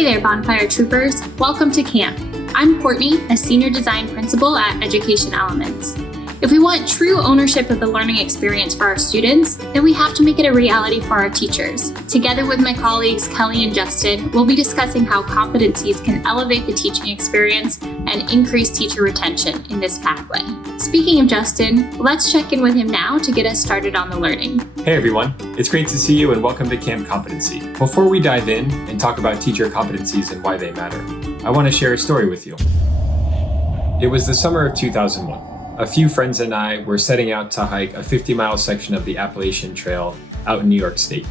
Hey there, Bonfire Troopers. Welcome to camp. I'm Courtney, a senior design principal at Education Elements. If we want true ownership of the learning experience for our students, then we have to make it a reality for our teachers. Together with my colleagues Kelly and Justin, we'll be discussing how competencies can elevate the teaching experience and increase teacher retention in this pathway. Speaking of Justin, let's check in with him now to get us started on the learning. Hey everyone, it's great to see you and welcome to Camp Competency. Before we dive in and talk about teacher competencies and why they matter, I want to share a story with you. It was the summer of 2001. A few friends and I were setting out to hike a 50-mile section of the Appalachian Trail out in New York State.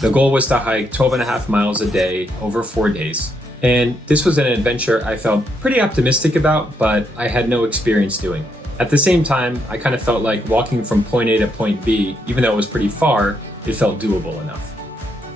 The goal was to hike 12.5 miles a day over 4 days. And this was an adventure I felt pretty optimistic about, but I had no experience doing. At the same time, I kind of felt like walking from point A to point B, even though it was pretty far, it felt doable enough.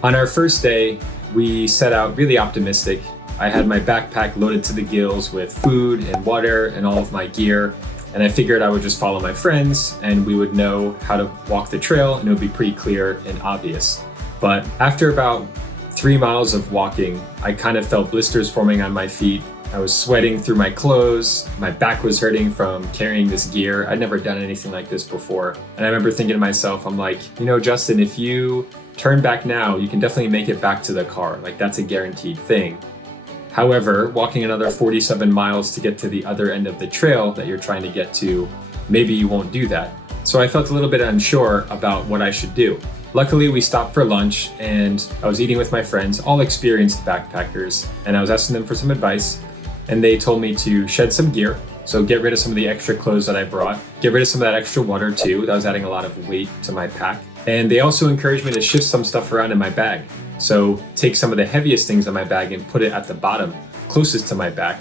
On our first day, we set out really optimistic. I had my backpack loaded to the gills with food and water and all of my gear. And I figured I would just follow my friends and we would know how to walk the trail and it would be pretty clear and obvious. But after about 3 miles of walking, I kind of felt blisters forming on my feet. I was sweating through my clothes. My back was hurting from carrying this gear. I'd never done anything like this before. And I remember thinking to myself, I'm like, Justin, if you turn back now, you can definitely make it back to the car. Like that's a guaranteed thing. However, walking another 47 miles to get to the other end of the trail that you're trying to get to, maybe you won't do that. So I felt a little bit unsure about what I should do. Luckily, we stopped for lunch and I was eating with my friends, all experienced backpackers, and I was asking them for some advice. And they told me to shed some gear, so get rid of some of the extra clothes that I brought, get rid of some of that extra water too, that was adding a lot of weight to my pack. And they also encouraged me to shift some stuff around in my bag. So take some of the heaviest things in my bag and put it at the bottom, closest to my back,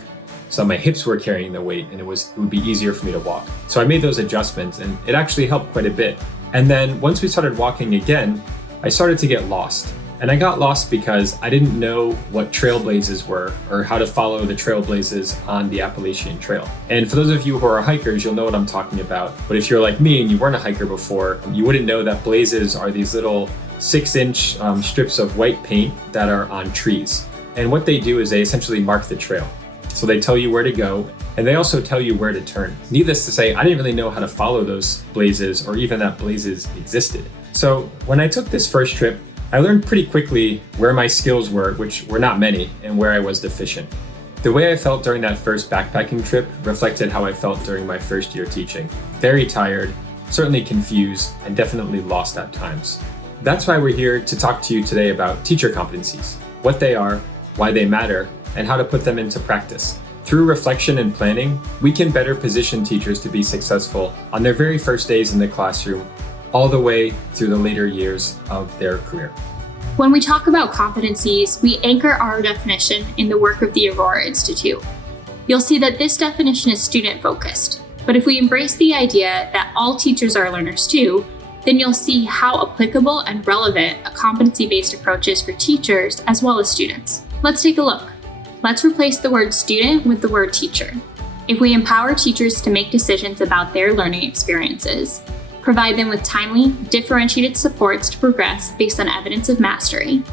so my hips were carrying the weight and it would be easier for me to walk. So I made those adjustments and it actually helped quite a bit. And then once we started walking again, I started to get lost. And I got lost because I didn't know what trailblazes were or how to follow the trailblazes on the Appalachian Trail. And for those of you who are hikers, you'll know what I'm talking about. But if you're like me and you weren't a hiker before, you wouldn't know that blazes are these little 6-inch strips of white paint that are on trees. And what they do is they essentially mark the trail. So they tell you where to go, and they also tell you where to turn. Needless to say, I didn't really know how to follow those blazes or even that blazes existed. So when I took this first trip, I learned pretty quickly where my skills were, which were not many, and where I was deficient. The way I felt during that first backpacking trip reflected how I felt during my first year teaching. Very tired, certainly confused, and definitely lost at times. That's why we're here to talk to you today about teacher competencies, what they are, why they matter, and how to put them into practice. Through reflection and planning, we can better position teachers to be successful on their very first days in the classroom, all the way through the later years of their career. When we talk about competencies, we anchor our definition in the work of the Aurora Institute. You'll see that this definition is student-focused, but if we embrace the idea that all teachers are learners too, then you'll see how applicable and relevant a competency-based approach is for teachers as well as students. Let's take a look. Let's replace the word student with the word teacher. If we empower teachers to make decisions about their learning experiences, provide them with timely, differentiated supports to progress based on evidence of mastery,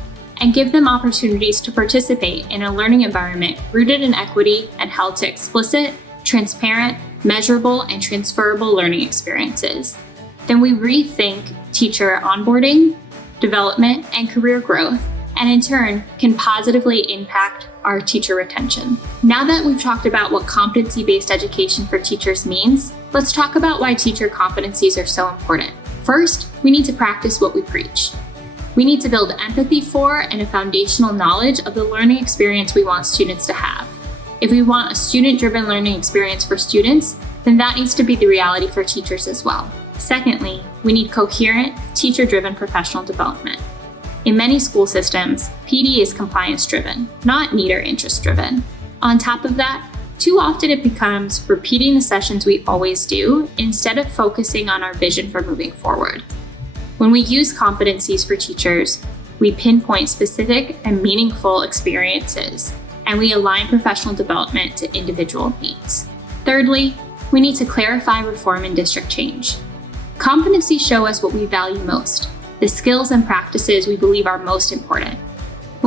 and give them opportunities to participate in a learning environment rooted in equity and held to explicit, transparent, measurable, and transferable learning experiences, then we rethink teacher onboarding, development, and career growth, and in turn can positively impact our teacher retention. Now that we've talked about what competency-based education for teachers means, let's talk about why teacher competencies are so important. First, we need to practice what we preach. We need to build empathy for and a foundational knowledge of the learning experience we want students to have. If we want a student-driven learning experience for students, then that needs to be the reality for teachers as well. Secondly, we need coherent, teacher-driven professional development. In many school systems, PD is compliance-driven, not need or interest-driven. On top of that, too often it becomes repeating the sessions we always do instead of focusing on our vision for moving forward. When we use competencies for teachers, we pinpoint specific and meaningful experiences, and we align professional development to individual needs. Thirdly, we need to clarify reform and district change. Competencies show us what we value most, the skills and practices we believe are most important.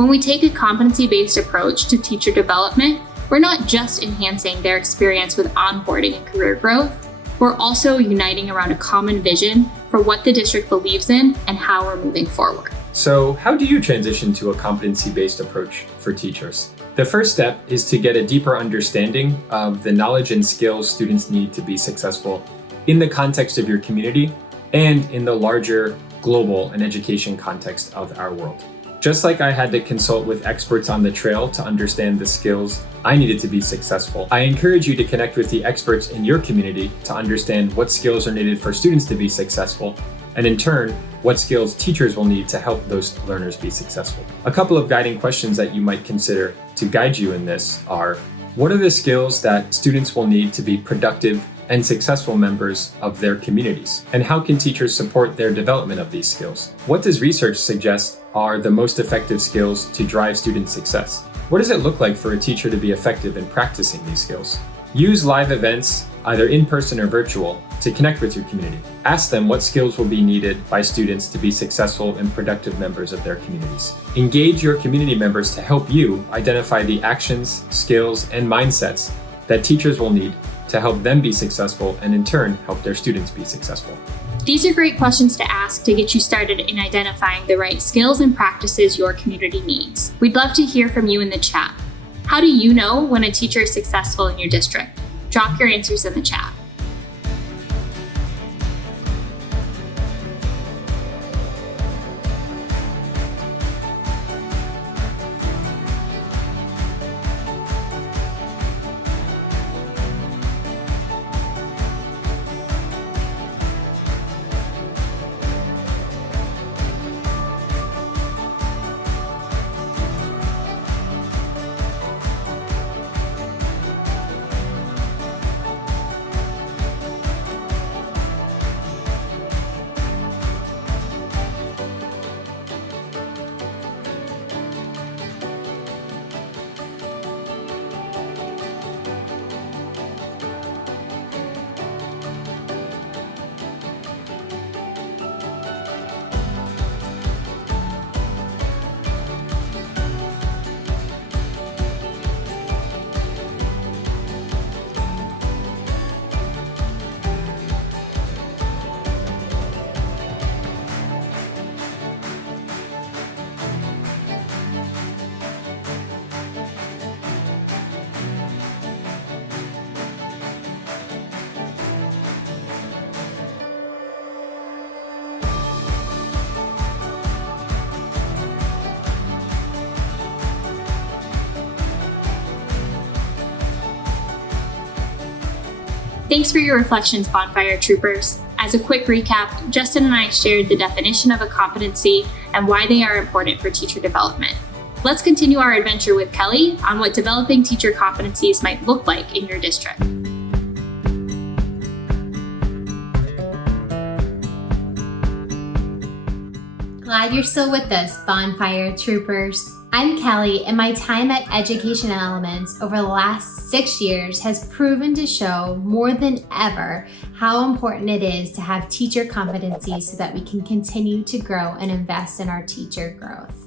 When we take a competency-based approach to teacher development, we're not just enhancing their experience with onboarding and career growth, we're also uniting around a common vision for what the district believes in and how we're moving forward. So, how do you transition to a competency-based approach for teachers? The first step is to get a deeper understanding of the knowledge and skills students need to be successful in the context of your community and in the larger global and education context of our world. Just like I had to consult with experts on the trail to understand the skills I needed to be successful, I encourage you to connect with the experts in your community to understand what skills are needed for students to be successful, and in turn, what skills teachers will need to help those learners be successful. A couple of guiding questions that you might consider to guide you in this are, what are the skills that students will need to be productive and successful members of their communities? And how can teachers support their development of these skills? What does research suggest are the most effective skills to drive student success? What does it look like for a teacher to be effective in practicing these skills? Use live events, either in person or virtual, to connect with your community. Ask them what skills will be needed by students to be successful and productive members of their communities. Engage your community members to help you identify the actions, skills, and mindsets that teachers will need to help them be successful and in turn help their students be successful. These are great questions to ask to get you started in identifying the right skills and practices your community needs. We'd love to hear from you in the chat. How do you know when a teacher is successful in your district? Drop your answers in the chat. Thanks for your reflections, Bonfire Troopers. As a quick recap, Justin and I shared the definition of a competency and why they are important for teacher development. Let's continue our adventure with Kelly on what developing teacher competencies might look like in your district. Glad you're still with us, Bonfire Troopers. I'm Kelly, and my time at Education Elements over the last 6 years has proven to show more than ever how important it is to have teacher competencies so that we can continue to grow and invest in our teacher growth.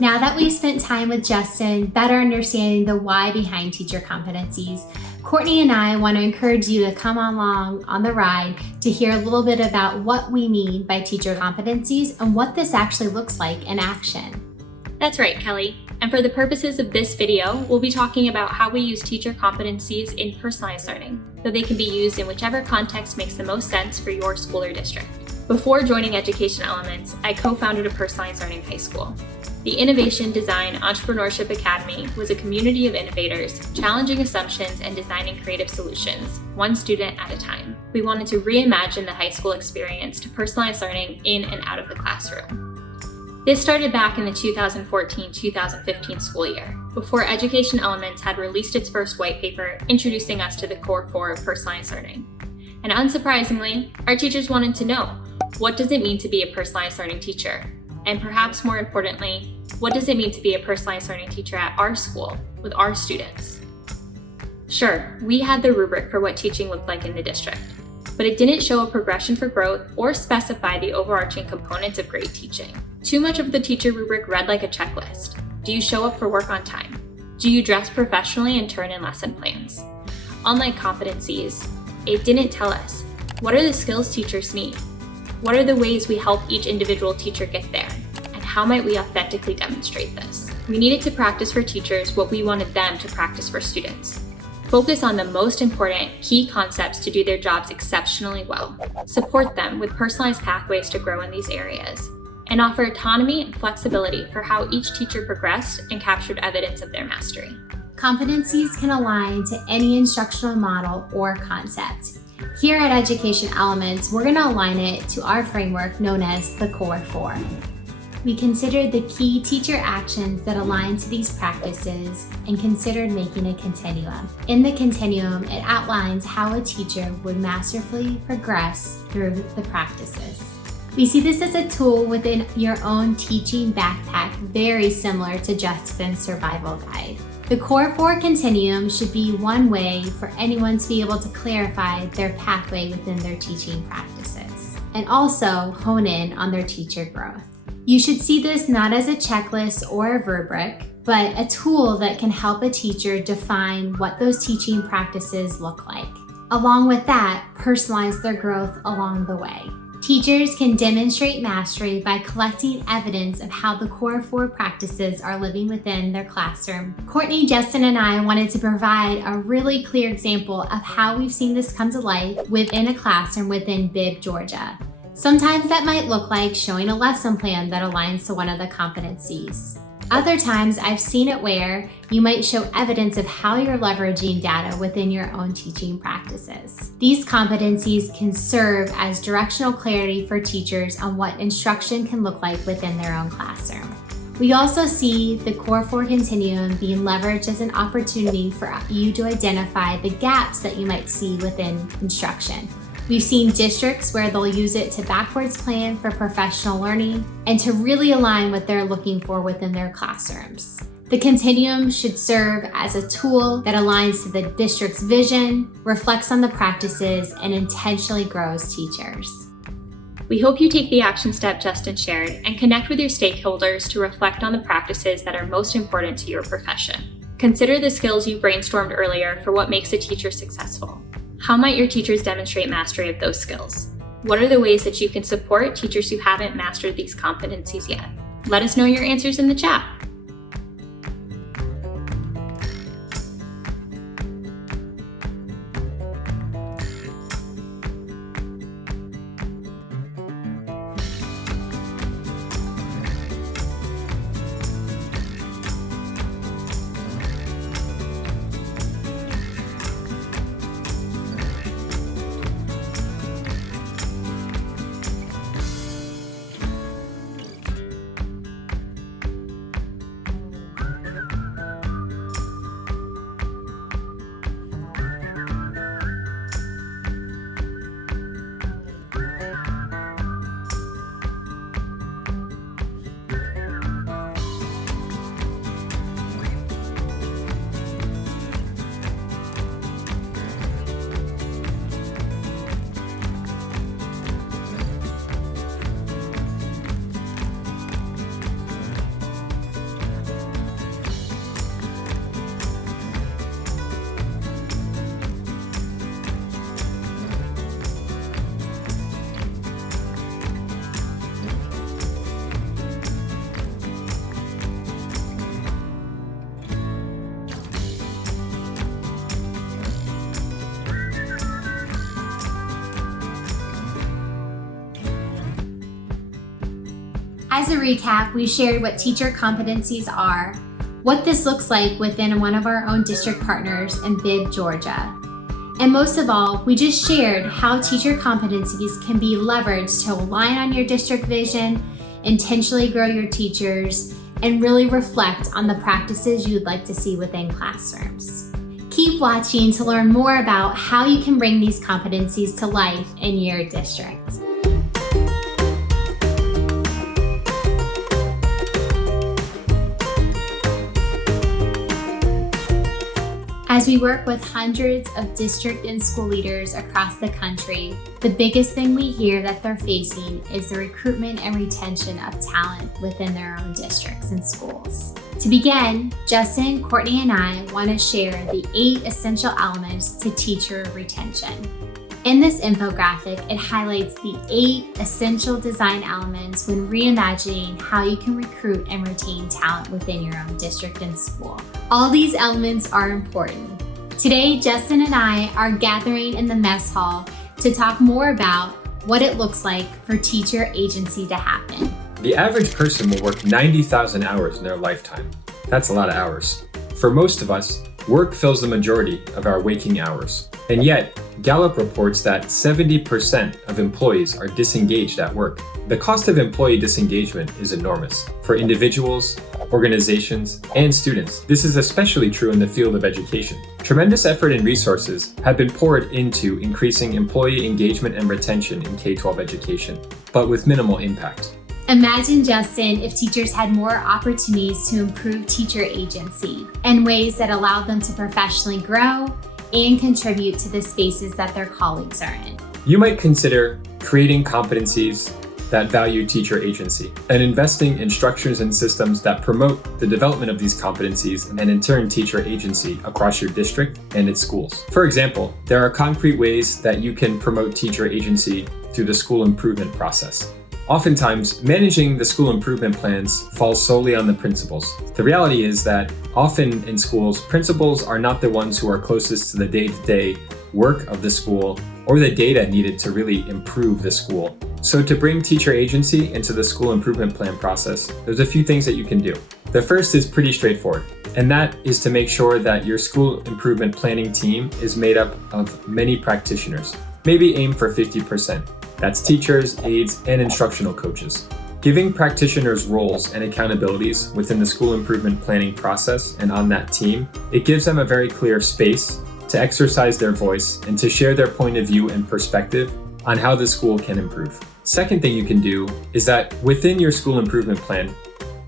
Now that we've spent time with Justin, better understanding the why behind teacher competencies, Courtney and I want to encourage you to come along on the ride to hear a little bit about what we mean by teacher competencies and what this actually looks like in action. That's right, Kelly. And for the purposes of this video, we'll be talking about how we use teacher competencies in personalized learning, so they can be used in whichever context makes the most sense for your school or district. Before joining Education Elements, I co-founded a personalized learning high school. The Innovation Design Entrepreneurship Academy was a community of innovators, challenging assumptions and designing creative solutions, one student at a time. We wanted to reimagine the high school experience to personalized learning in and out of the classroom. This started back in the 2014-2015 school year, before Education Elements had released its first white paper introducing us to the core four of personalized learning. And unsurprisingly, our teachers wanted to know, what does it mean to be a personalized learning teacher? And perhaps more importantly, what does it mean to be a personalized learning teacher at our school with our students? Sure, we had the rubric for what teaching looked like in the district, but it didn't show a progression for growth or specify the overarching components of great teaching. Too much of the teacher rubric read like a checklist. Do you show up for work on time? Do you dress professionally and turn in lesson plans? Unlike competencies, it didn't tell us, what are the skills teachers need? What are the ways we help each individual teacher get there? And how might we authentically demonstrate this? We needed to practice for teachers what we wanted them to practice for students. Focus on the most important key concepts to do their jobs exceptionally well. Support them with personalized pathways to grow in these areas. And offer autonomy and flexibility for how each teacher progressed and captured evidence of their mastery. Competencies can align to any instructional model or concept. Here at Education Elements, we're going to align it to our framework known as the Core 4. We considered the key teacher actions that align to these practices and considered making a continuum. In the continuum, it outlines how a teacher would masterfully progress through the practices. We see this as a tool within your own teaching backpack, very similar to Justin's survival guide. The Core 4 continuum should be one way for anyone to be able to clarify their pathway within their teaching practices and also hone in on their teacher growth. You should see this not as a checklist or a rubric, but a tool that can help a teacher define what those teaching practices look like. Along with that, personalize their growth along the way. Teachers can demonstrate mastery by collecting evidence of how the Core 4 practices are living within their classroom. Courtney, Justin, and I wanted to provide a really clear example of how we've seen this come to life within a classroom within Bibb, Georgia. Sometimes that might look like showing a lesson plan that aligns to one of the competencies. Other times I've seen it where you might show evidence of how you're leveraging data within your own teaching practices. These competencies can serve as directional clarity for teachers on what instruction can look like within their own classroom. We also see the Core 4 continuum being leveraged as an opportunity for you to identify the gaps that you might see within instruction. We've seen districts where they'll use it to backwards plan for professional learning and to really align what they're looking for within their classrooms. The continuum should serve as a tool that aligns to the district's vision, reflects on the practices, and intentionally grows teachers. We hope you take the action step Justin shared and connect with your stakeholders to reflect on the practices that are most important to your profession. Consider the skills you brainstormed earlier for what makes a teacher successful. How might your teachers demonstrate mastery of those skills? What are the ways that you can support teachers who haven't mastered these competencies yet? Let us know your answers in the chat. As a recap, we shared what teacher competencies are, what this looks like within one of our own district partners in Bibb, Georgia. And most of all, we just shared how teacher competencies can be leveraged to align on your district vision, intentionally grow your teachers, and really reflect on the practices you'd like to see within classrooms. Keep watching to learn more about how you can bring these competencies to life in your district. As we work with hundreds of district and school leaders across the country, the biggest thing we hear that they're facing is the recruitment and retention of talent within their own districts and schools. To begin, Justin, Courtney, and I want to share the 8 essential elements to teacher retention. In this infographic, it highlights the 8 essential design elements when reimagining how you can recruit and retain talent within your own district and school. All these elements are important. Today, Justin and I are gathering in the mess hall to talk more about what it looks like for teacher agency to happen. The average person will work 90,000 hours in their lifetime. That's a lot of hours. For most of us, work fills the majority of our waking hours. And yet, Gallup reports that 70% of employees are disengaged at work. The cost of employee disengagement is enormous for individuals, organizations, and students. This is especially true in the field of education. Tremendous effort and resources have been poured into increasing employee engagement and retention in K-12 education, but with minimal impact. Imagine, Justin, if teachers had more opportunities to improve teacher agency in ways that allowed them to professionally grow and contribute to the spaces that their colleagues are in. You might consider creating competencies that value teacher agency and investing in structures and systems that promote the development of these competencies and in turn teacher agency across your district and its schools. For example, there are concrete ways that you can promote teacher agency through the school improvement process. Oftentimes, managing the school improvement plans falls solely on the principals. The reality is that often in schools, principals are not the ones who are closest to the day-to-day work of the school or the data needed to really improve the school. So to bring teacher agency into the school improvement plan process, there's a few things that you can do. The first is pretty straightforward, and that is to make sure that your school improvement planning team is made up of many practitioners. Maybe aim for 50%. That's teachers, aides, and instructional coaches. Giving practitioners roles and accountabilities within the school improvement planning process and on that team, it gives them a very clear space to exercise their voice and to share their point of view and perspective on how the school can improve. Second thing you can do is that within your school improvement plan,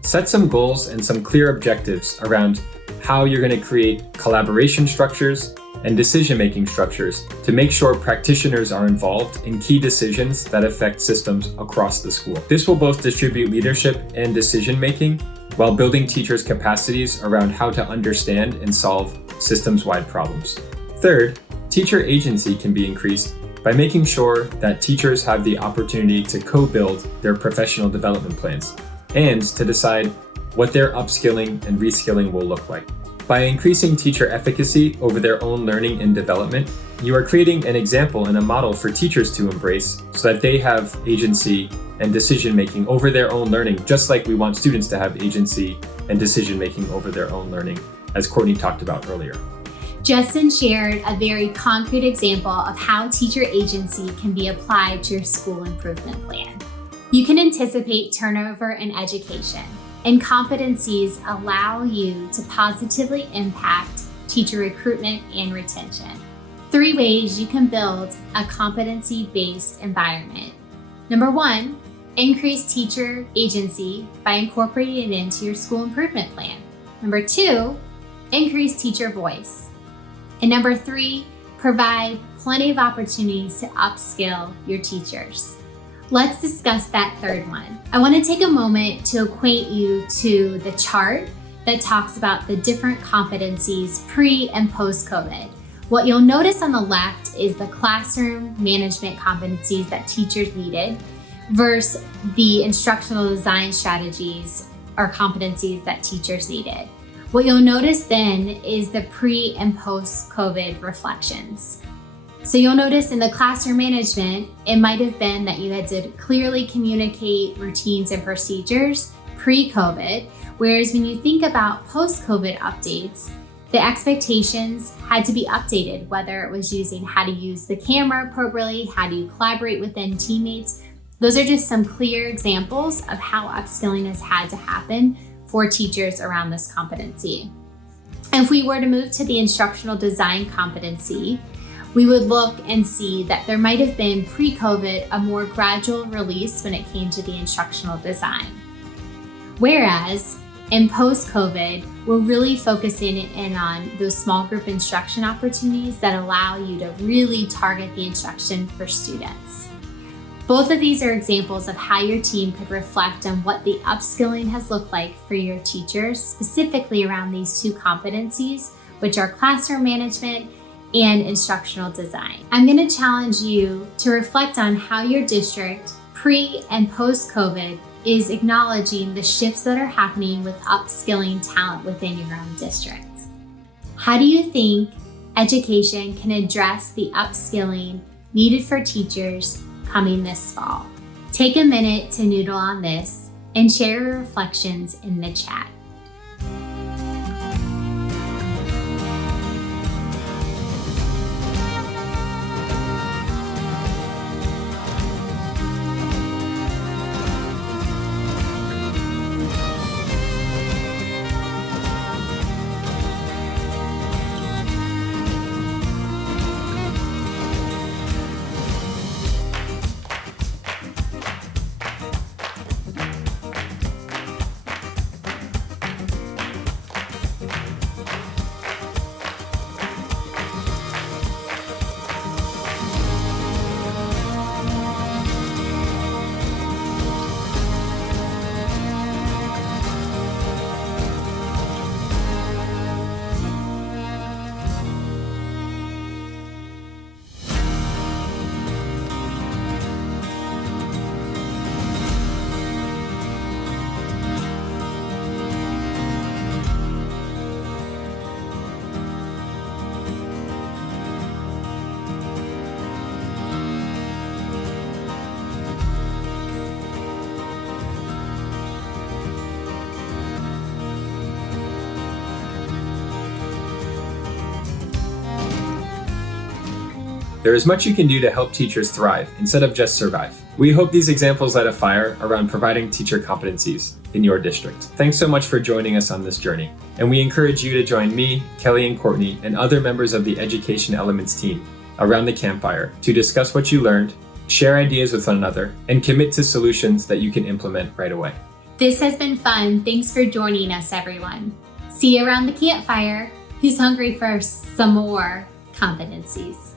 set some goals and some clear objectives around how you're going to create collaboration structures and decision-making structures to make sure practitioners are involved in key decisions that affect systems across the school. This will both distribute leadership and decision-making while building teachers' capacities around how to understand and solve systems-wide problems. Third, teacher agency can be increased by making sure that teachers have the opportunity to co-build their professional development plans and to decide what their upskilling and reskilling will look like. By increasing teacher efficacy over their own learning and development, you are creating an example and a model for teachers to embrace so that they have agency and decision-making over their own learning, just like we want students to have agency and decision-making over their own learning, as Courtney talked about earlier. Justin shared a very concrete example of how teacher agency can be applied to your school improvement plan. You can anticipate turnover in education, and competencies allow you to positively impact teacher recruitment and retention. 3 ways you can build a competency-based environment. Number 1, increase teacher agency by incorporating it into your school improvement plan. Number 2, increase teacher voice. And number 3, provide plenty of opportunities to upskill your teachers. Let's discuss that third one. I want to take a moment to acquaint you to the chart that talks about the different competencies pre and post-COVID. What you'll notice on the left is the classroom management competencies that teachers needed versus the instructional design strategies or competencies that teachers needed. What you'll notice then is the pre and post-COVID reflections. So you'll notice in the classroom management, it might have been that you had to clearly communicate routines and procedures pre-COVID, whereas when you think about post-COVID updates, the expectations had to be updated, whether it was using how to use the camera appropriately, how do you collaborate within teammates. Those are just some clear examples of how upskilling has had to happen for teachers around this competency. If we were to move to the instructional design competency, we would look and see that there might have been pre-COVID a more gradual release when it came to the instructional design. Whereas in post-COVID, we're really focusing in on those small group instruction opportunities that allow you to really target the instruction for students. Both of these are examples of how your team could reflect on what the upskilling has looked like for your teachers, specifically around these two competencies, which are classroom management and instructional design. I'm going to challenge you to reflect on how your district, pre and post-COVID, is acknowledging the shifts that are happening with upskilling talent within your own district. How do you think education can address the upskilling needed for teachers coming this fall? Take a minute to noodle on this and share your reflections in the chat. There is much you can do to help teachers thrive instead of just survive. We hope these examples light a fire around providing teacher competencies in your district. Thanks so much for joining us on this journey. And we encourage you to join me, Kelly and Courtney, and other members of the Education Elements team around the campfire to discuss what you learned, share ideas with one another, and commit to solutions that you can implement right away. This has been fun. Thanks for joining us, everyone. See you around the campfire. Who's hungry for some more competencies?